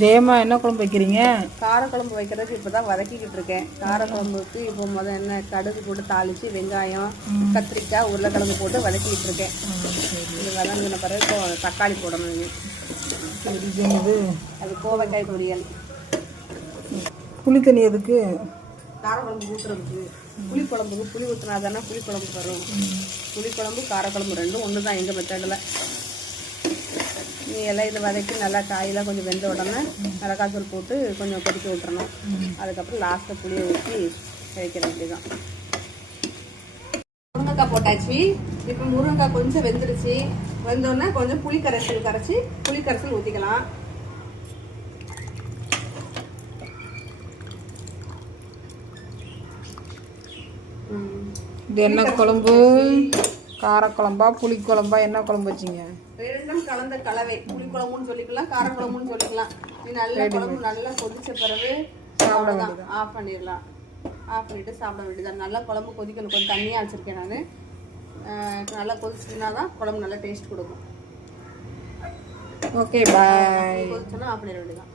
ஜெயம்மா என்ன குழம்பு வைக்கிறீங்க? காரக்குழம்பு வைக்கிறதுக்கு இப்போ தான் வதக்கிக்கிட்டு இருக்கேன். காரக்குழம்புக்கு இப்போ என்ன கடுகு போட்டு தாளித்து வெங்காயம் கத்திரிக்காய் உருளைக்கிழங்கு போட்டு வதக்கிக்கிட்டு இருக்கேன். இது வதங்கின பிறகு இப்போ தக்காளி போடணும். அது கோவைக்காய் பொரியல். புளி தண்ணி எதுக்கு? காரக்குழம்பு ஊற்றுறதுக்கு. புளிக்குழம்புக்கு புளி ஊற்றினா தானே புளிக்குழம்பு வரும். புளிக்குழம்பு காரக்குழம்பு ரெண்டும் ஒன்று தான் எங்கள் மெத்தடில். எல்லாம் இதை வதக்கி நல்லா காயெல்லாம் கொஞ்சம் வெந்த உடனே மிளகாத்தூள் போட்டு கொஞ்சம் கொதிக்க விட்டுறணும். அதுக்கப்புறம் லாஸ்ட்டில் புளியை ஊற்றி வைக்கிற வேண்டியதான். முருங்கைக்காய் போட்டாச்சு. இப்போ முருங்கைக்காய் கொஞ்சம் வெந்துருச்சு. வெந்தோடனே கொஞ்சம் புளிக்கரைசல் ஊற்றிக்கலாம். இது என்ன குழம்பு? காரக்குழம்பா புளிக்குழம்பா என்ன குழம்பு வச்சிங்க? ரெண்டும் கலந்த கலவை. புளிக்குழம்புன்னு சொல்லிக்கலாம், காரக்குழம்புன்னு சொல்லிக்கலாம். நீ நல்ல குழம்பு நல்லா கொதிச்ச பிறகு அவ்வளோதான் ஆஃப் பண்ணிடலாம். ஆஃப் பண்ணிவிட்டு சாப்பிட வேண்டியதான். நல்லா குழம்பு கொதிக்கணும். கொஞ்சம் தண்ணியாக வச்சுருக்கேன் நான். நல்லா கொதிச்சுன்னா தான் குழம்பு நல்லா டேஸ்ட் கொடுக்கும். Okay bye. கொதிச்சோன்னா ஆஃப் பண்ணிட வேண்டியதான்.